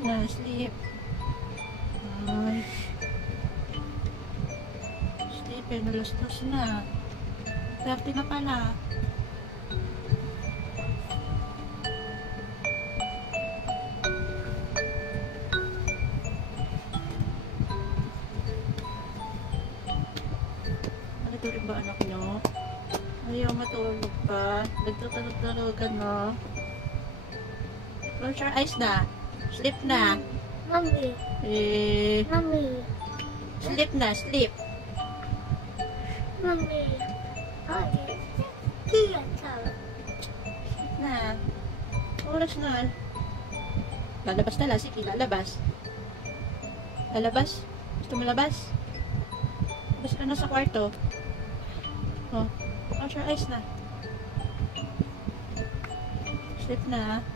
na, sleep. Ay. Sleep, nalustos na. 30 na pala. Ito rin ba anak nyo? Ayaw matulog pa. Nagtutulog-tulogan no? Close your eyes na. Sleep na. Mommy. Mommy. Sleep na, sleep. Mommy. Okay. Sleep na. Oras na. Lalabas na lang. Sige, lalabas. Lalabas? Gusto mo labas? Labas ka na sa kwarto. Oh, close your eyes na. Sleep na.